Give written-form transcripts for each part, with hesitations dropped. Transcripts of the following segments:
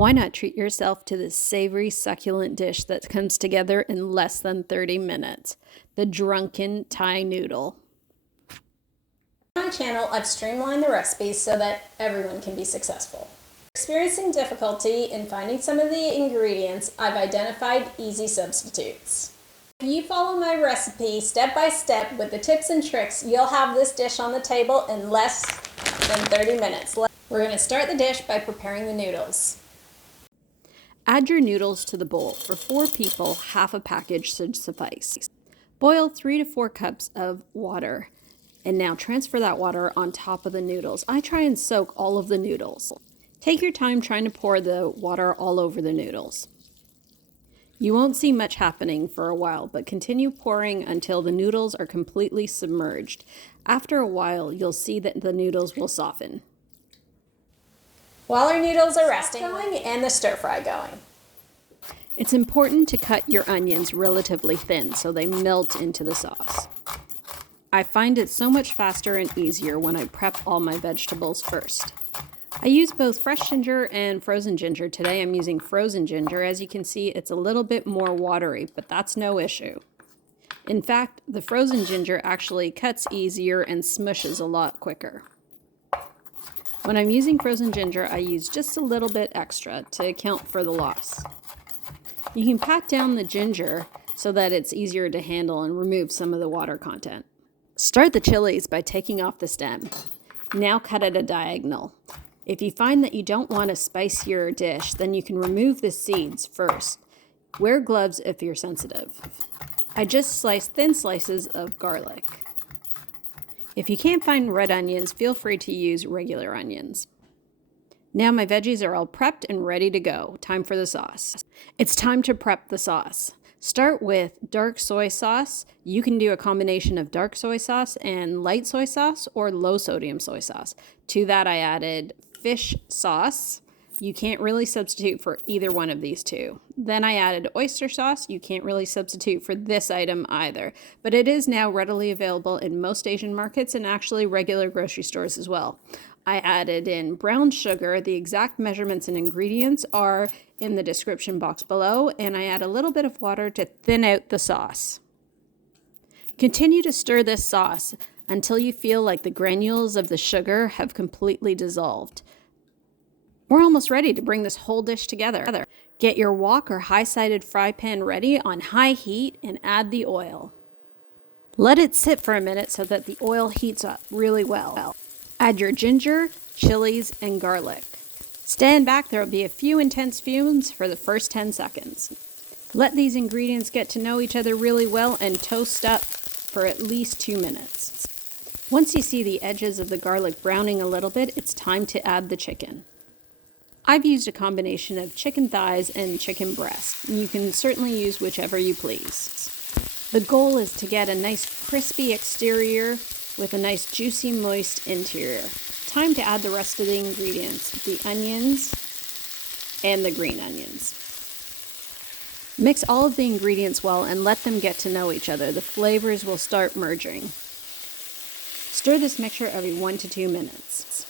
Why not treat yourself to this savory, succulent dish that comes together in less than 30 minutes? The Drunken Thai Noodle. On my channel, I've streamlined the recipes so that everyone can be successful. Experiencing difficulty in finding some of the ingredients, I've identified easy substitutes. If you follow my recipe step by step with the tips and tricks, you'll have this dish on the table in less than 30 minutes. We're going to start the dish by preparing the noodles. Add your noodles to the bowl. For 4 people, half a package should suffice. Boil 3 to 4 cups of water. And now transfer that water on top of the noodles. I try and soak all of the noodles. Take your time trying to pour the water all over the noodles. You won't see much happening for a while, but continue pouring until the noodles are completely submerged. After a while, you'll see that the noodles will soften. While our noodles are resting and the stir fry going. It's important to cut your onions relatively thin so they melt into the sauce. I find it so much faster and easier when I prep all my vegetables first. I use both fresh ginger and frozen ginger. Today I'm using frozen ginger. As you can see, it's a little bit more watery, but that's no issue. In fact, the frozen ginger actually cuts easier and smushes a lot quicker. When I'm using frozen ginger, I use just a little bit extra to account for the loss. You can pat down the ginger so that it's easier to handle and remove some of the water content. Start the chilies by taking off the stem. Now cut at a diagonal. If you find that you don't want a spicier dish, then you can remove the seeds first. Wear gloves if you're sensitive. I just sliced thin slices of garlic. If you can't find red onions, feel free to use regular onions. Now my veggies are all prepped and ready to go. Time for the sauce. It's time to prep the sauce. Start with dark soy sauce. You can do a combination of dark soy sauce and light soy sauce or low sodium soy sauce. To that I added fish sauce. You can't really substitute for either one of these two. Then I added oyster sauce. You can't really substitute for this item either, but it is now readily available in most Asian markets and actually regular grocery stores as well. I added in brown sugar. The exact measurements and ingredients are in the description box below, and I add a little bit of water to thin out the sauce. Continue to stir this sauce until you feel like the granules of the sugar have completely dissolved. We're almost ready to bring this whole dish together. Get your wok or high-sided fry pan ready on high heat and add the oil. Let it sit for a minute so that the oil heats up really well. Add your ginger, chilies, and garlic. Stand back, there will be a few intense fumes for the first 10 seconds. Let these ingredients get to know each other really well and toast up for at least 2 minutes. Once you see the edges of the garlic browning a little bit, it's time to add the chicken. I've used a combination of chicken thighs and chicken breast. You can certainly use whichever you please. The goal is to get a nice crispy exterior with a nice juicy moist interior. Time to add the rest of the ingredients, the onions and the green onions. Mix all of the ingredients well and let them get to know each other. The flavors will start merging. Stir this mixture every 1 to 2 minutes.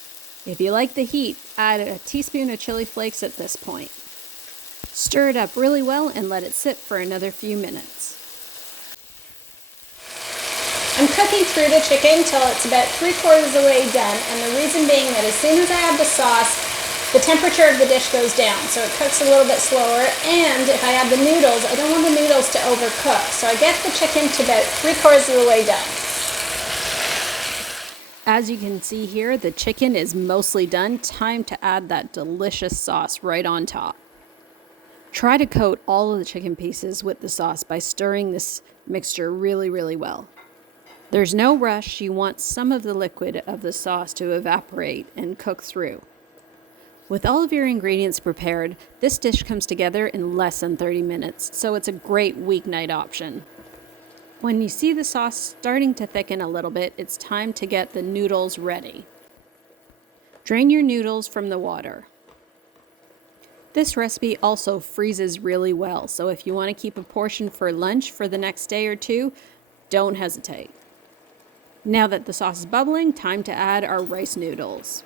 If you like the heat, add a teaspoon of chili flakes at this point. Stir it up really well and let it sit for another few minutes. I'm cooking through the chicken till it's about 3/4 of the way done, and the reason being that as soon as I add the sauce, the temperature of the dish goes down, so it cooks a little bit slower, and if I add the noodles, I don't want the noodles to overcook, so I get the chicken to about 3/4 of the way done. As you can see here, the chicken is mostly done. Time to add that delicious sauce right on top. Try to coat all of the chicken pieces with the sauce by stirring this mixture really well. There's no rush. You want some of the liquid of the sauce to evaporate and cook through. With all of your ingredients prepared, this dish comes together in less than 30 minutes, so it's a great weeknight option. When you see the sauce starting to thicken a little bit, it's time to get the noodles ready. Drain your noodles from the water. This recipe also freezes really well, so if you want to keep a portion for lunch for the next day or two, don't hesitate. Now that the sauce is bubbling, time to add our rice noodles.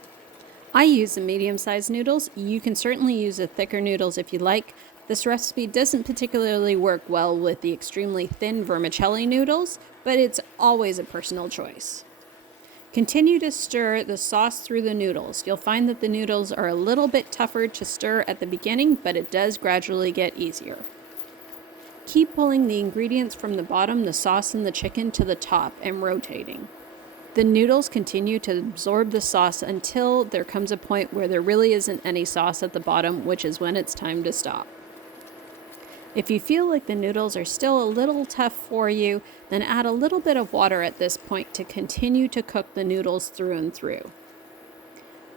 I use the medium-sized noodles. You can certainly use the thicker noodles if you like. This recipe doesn't particularly work well with the extremely thin vermicelli noodles, but it's always a personal choice. Continue to stir the sauce through the noodles. You'll find that the noodles are a little bit tougher to stir at the beginning, but it does gradually get easier. Keep pulling the ingredients from the bottom, the sauce and the chicken, to the top and rotating. The noodles continue to absorb the sauce until there comes a point where there really isn't any sauce at the bottom, which is when it's time to stop. If you feel like the noodles are still a little tough for you, then add a little bit of water at this point to continue to cook the noodles through and through.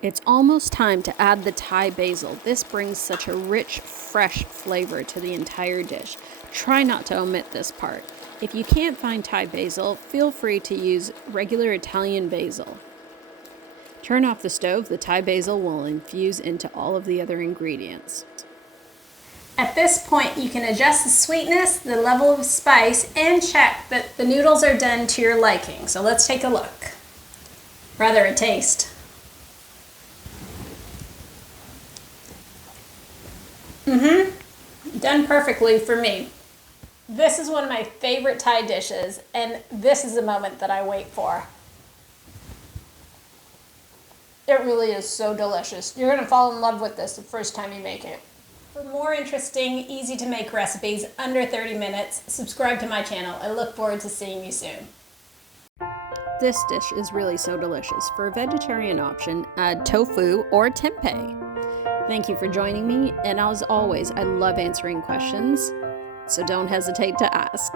It's almost time to add the Thai basil. This brings such a rich, fresh flavor to the entire dish. Try not to omit this part. If you can't find Thai basil, feel free to use regular Italian basil. Turn off the stove. The Thai basil will infuse into all of the other ingredients. At this point, you can adjust the sweetness, the level of spice, and check that the noodles are done to your liking. So let's take a look. Rather, a taste. Done perfectly for me. This is one of my favorite Thai dishes, and this is the moment that I wait for. It really is so delicious. You're going to fall in love with this the first time you make it. For more interesting, easy to make recipes under 30 minutes, subscribe to my channel. I look forward to seeing you soon. This dish is really so delicious. For a vegetarian option, add tofu or tempeh. Thank you for joining me, and as always, I love answering questions, so don't hesitate to ask.